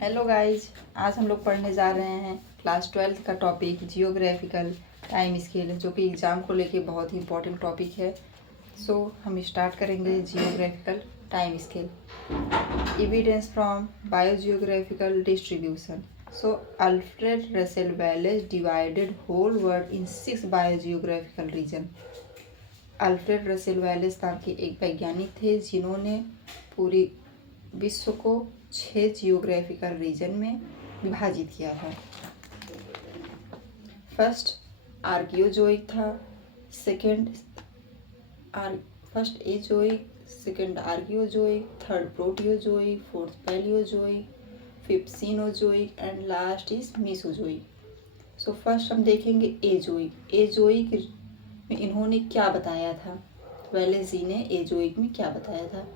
Hello guys, आज हम लोग पढ़ने जा रहे हैं क्लास 12th का टॉपिक जियोग्राफिकल टाइम स्केल, जो कि एग्ज़ाम को लेके बहुत ही इंपॉर्टेंट टॉपिक है। सो हम स्टार्ट करेंगे geographical time scale. Evidence from biogeographical distribution. So Alfred Russel Wallace divided whole world in 6 biogeographical region. Alfred Russel Wallace नाम के एक वैज्ञानिक थे जिन्होंने पूरी विश्व को 6 जियोग्राफिकल रीजन में विभाजित किया था। फर्स्ट आर्कियोजोइक था, first Azoic, second Archaeozoic, third Proterozoic, fourth Palaeozoic, fifth Cenozoic and last is Mesozoic. So first हम देखेंगे एजोइक। एजोइक में इन्होंने क्या बताया था? वेलेस जी ने एजोइक में क्या बताया था?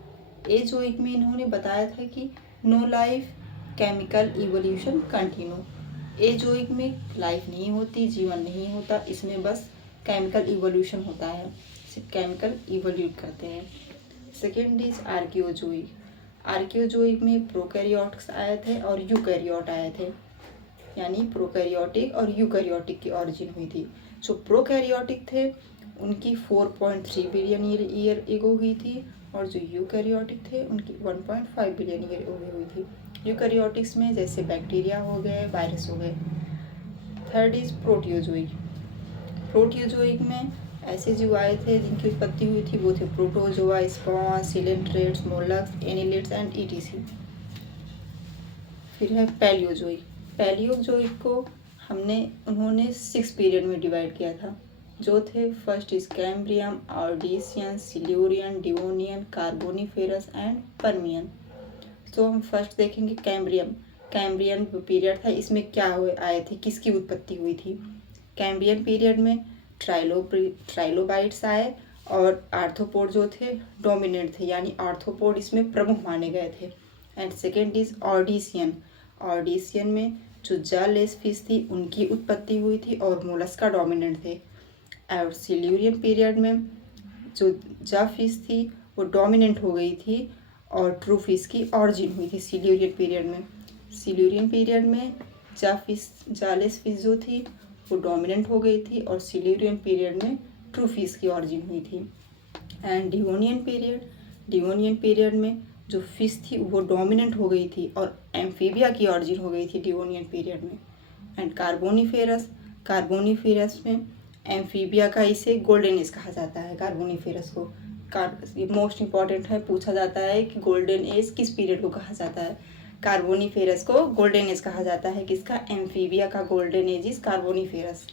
एजोइक में इन्होंने बताया था कि no life, chemical evolution continue. Azoic में लाइफ नहीं होती, जीवन नहीं होता, इसमें बस केमिकल इवोल्यूशन होता है, सिर्फ केमिकल इवोल्यूट करते हैं। Second is Archaeozoic. आर्कियोजोइक में प्रोकैरियोट्स आए थे और यूकैरियोट आए थे, यानी प्रोकैरियोटिक और यूकैरियोटिक की ऑरिजिन हुई थी। जो प्रोकैरियोटिक थे उनकी 4.3 बिलियन ईयर एगो हुई थी, और जो यूकैरियोटिक थे उनकी 1.5 बिलियन ईयर एगो हुई थी। यूकैरियोटिक्स में जैसे बैक्टीरिया हो गए, वायरस हो गए। Third is प्रोटियोजोइक। प्रोटियोजोइक में ऐसे जीव आए थे जिनकी उत्पत्ति हुई थी, वो थे protozoa, sponge, coelenterates, mollusc, annelids and etc. फिर है पैलियोजोइक। पैलियोजोइक को उन्होंने 6 पीरियड में डिवाइड किया था, जो थे first is Cambrian, Ordovician, Silurian, Devonian, Carboniferous and Permian. तो हम फर्स्ट देखेंगे कैम्ब्रियम। कैम्ब्रियन पीरियड था, इसमें क्या आए थे, किसकी उत्पत्ति हुई थी? कैम्ब्रियन पीरियड में ट्राइलोबाइट्स आए और आर्थ्रोपोड जो थे डोमिनेंट थे, यानी आर्थ्रोपोड इसमें प्रमुख माने गए थे। And second is Ordovician. Ordovician में जो जालेस फिश थी उनकी उत्पत्ति हुई थी और मोलस्का डोमिनेंट थे। और सिल्यूरियन पीरियड में जो जा फिश थी वो डोमिनेंट हो गई थी और ट्रू फिश की ऑरिजिन हुई थी सिल्यूरियन पीरियड में। सिल्यूरियन पीरियड में जालेस फिश जो थी वो डोमिनेंट हो गई थी और सिल्यूरियन पीरियड में ट्रू फिश की ऑरिजिन हुई थी। एंड डिवोनियन पीरियड में जो फिश थी वो डोमिनेंट हो गई थी और एम्फीबिया की ऑरिजिन हो गई थी डिवोनियन पीरियड में। एंड कार्बोनिफेरस में एम्फीबिया का इसे गोल्डन एज कहा जाता है। कार्बोनिफेरस को ये मोस्ट इंपॉर्टेंट है, पूछा जाता है कि गोल्डन एज किस पीरियड को कहा जाता है? कार्बोनिफेरस को गोल्डन एज कहा जाता है। किसका? एम्फीबिया का golden age is Carboniferous.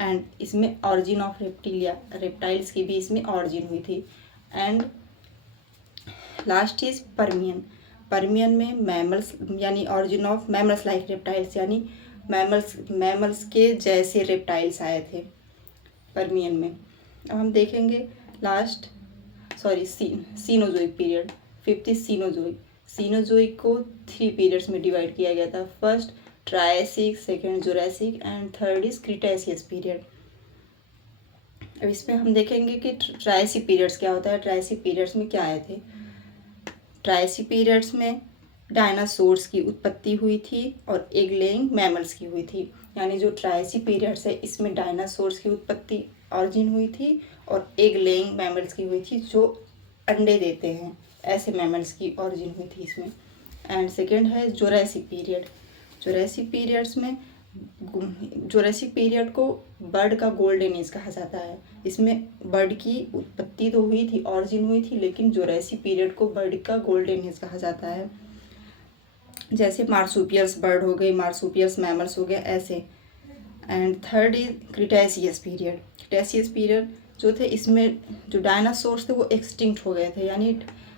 And इसमें ऑरिजिन ऑफ रेप्टाइल्स की भी इसमें ऑरिजिन हुई थी। And last is Permian. Permian में मैमल्स, यानी origin of mammals like reptiles, यानी मैमल्स के जैसे रेप्टाइल्स आए थे पर्मियन में। अब हम देखेंगे Cenozoic period. Fifth is Cenozoic. Cenozoic को 3 पीरियड्स में डिवाइड किया गया था। First Triassic, second Jurassic and third is Cretaceous period. अब इसमें हम देखेंगे कि ट्रायसिक पीरियड्स क्या होता है। ट्रायसिक पीरियड्स में क्या आए थे? ट्रायसिक पीरियड्स में डायनासोर्स की उत्पत्ति हुई थी और एग लेइंग मैमल्स की हुई थी। यानी जो ट्रायसिक पीरियड्स है इसमें डायनासोर्स की उत्पत्ति ऑरिजिन हुई थी और एग लेइंग मैमल्स की हुई थी, जो अंडे देते हैं, ऐसे मैमल्स की ऑरिजिन हुई थी इसमें। एंड सेकेंड है जुरासिक पीरियड। जुरासिक पीरियड को बर्ड का गोल्डन एज कहा जाता है। इसमें बर्ड की उत्पत्ति तो हुई थी, ऑरिजिन हुई थी, लेकिन जुरासिक पीरियड को बर्ड का गोल्डन एज कहा जाता है। जैसे मार्सुपियल्स बर्ड हो गए, मार्सुपियल्स मैमल्स हो गए, ऐसे। And third is Cretaceous period. Cretaceous period जो थे इसमें जो डायनासोर्स थे वो एक्सटिंक्ट हो गए थे, यानी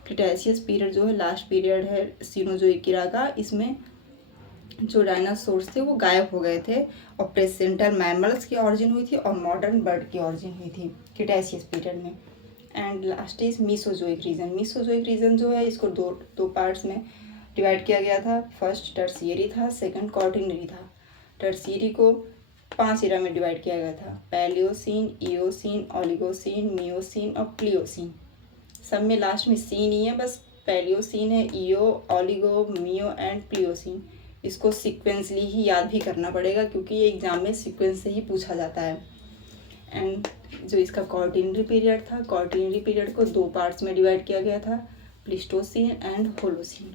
क्रिटेशियस पीरियड जो है लास्ट पीरियड है सीनोजोइक इरा का। इसमें जो डायनासोर्स थे वो गायब हो गए थे और प्लेसेंटल मैमल्स की ऑरिजिन हुई थी और मॉडर्न बर्ड की ऑरिजिन हुई थी क्रिटेशियस पीरियड में। And last is mesozoic region. Mesozoic region जो है इसको दो पार्ट्स में डिवाइड किया गया था। फर्स्ट टर्शियरी था, सेकंड क्वार्टिनरी था। टर्शियरी को 5 इरा में डिवाइड किया गया था: पैलियोसिन, इयोसिन, ओलिगोसिन, मियोसिन और प्लियोसिन। सब में लास्ट में सीन ही है, बस पैलियोसिन है, इयो, ओलिगो, मियो एंड प्लियोसिन। इसको सीक्वेंसली ही याद भी करना पड़ेगा क्योंकि ये एग्ज़ाम में सीक्वेंस से ही पूछा जाता है। एंड जो इसका क्वार्टिनरी पीरियड था, क्वार्टिनरी पीरियड को 2 पार्ट्स में डिवाइड किया गया था, प्लीस्टोसीन एंड होलोसीन।